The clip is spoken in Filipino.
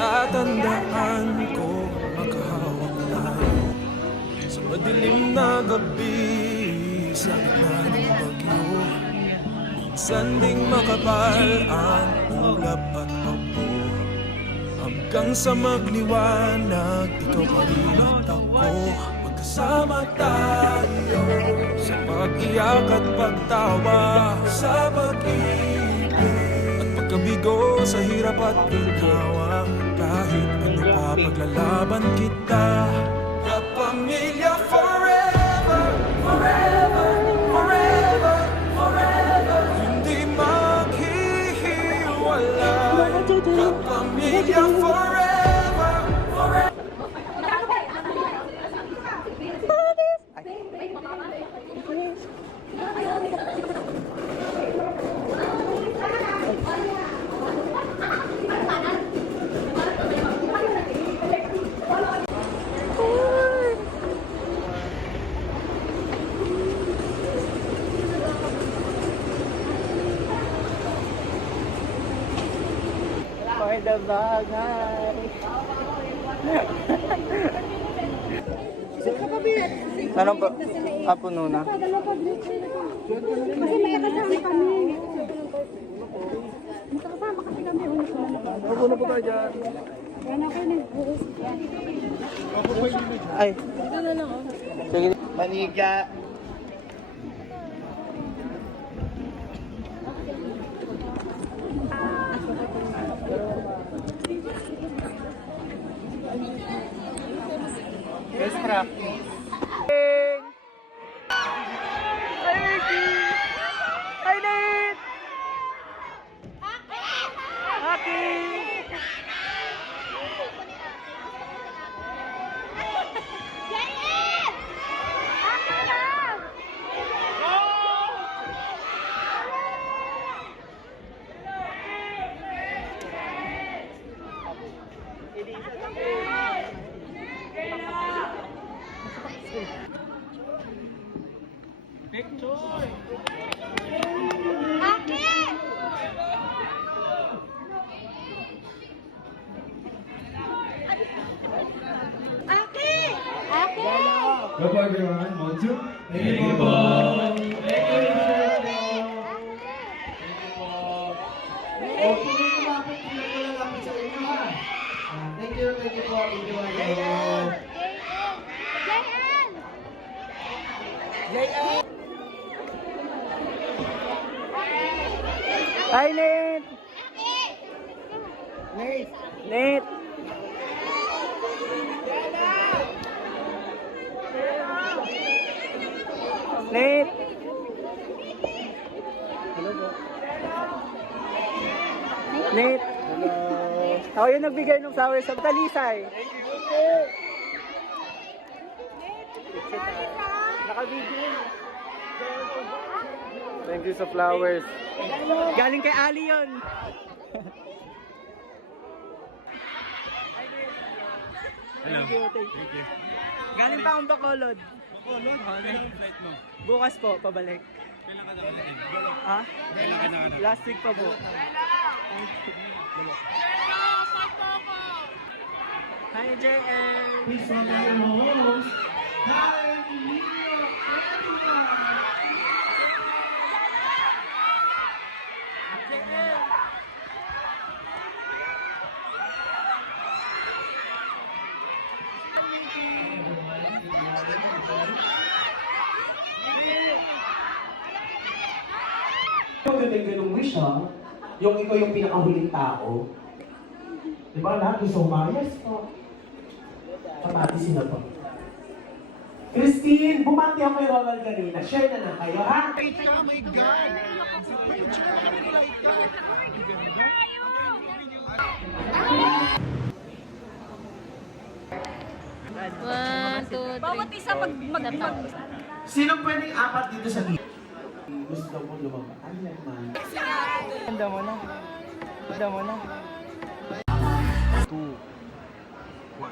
Tatandaan ko makahawak tayo sa madilim na gabi, sa gitna ng bagyo. Minsan ding makapal ang ulap at abo, hanggang sa magliwanag, ikaw pa rin at ako. Magkasama tayo sa pag-iyak at pagtawa, sa pag-ibig at pagkabigo, sa hirap at ginhawa. Kahit ano pa paglalaban kita, kapamilya forever, forever, forever, forever. Hindi maghihiwalay, kapamilya forever, forever. For the bagay. Ano ba? Puno na. Kasi may kasama kami. Magkakasama kasi kami. Puno po tayo dyan. Yan ako yung nag-buhos. Ay. Sige. Maniga. Best practice. Hi, Ricky! Hi, Nate! Aki! Go for everyone. 1, 2. Thank you po. Thank you. Okay, lumapit sa inyo ha. Thank you po. Hi, Nate! Nate! Nate! Nate! Hello po. Nate! Hello! Ako yung nagbigay ng flowers sa Talisay. Thank you po! Naka-video. Thank you sa flowers. Galing kay Ali yun. Hello. Thank you. Galing pa akong Bacolod. Bacolod? Kailan ang flight mo? Bukas po, pabalik. Kailan ka nakarating? Ha? Kailan ka nakarating? Last week pa po. Hi, JM! Please welcome your host. Hi, Emilio Pereira. Magandang ganung wish ha, yung ikaw yung pinakahuling tao. Diba lahat gusto umayas po. Kapati sino po? Christine, bumati ako kay Ronald kanina. Share na lang kayo ha? Oh my God! One, two, three. Bawat isa mag... Sino pwedeng apat dito sa dito? Gusto mo lumabas. Ano naman? Ganda mo na. Ganda mo na. 2, 1.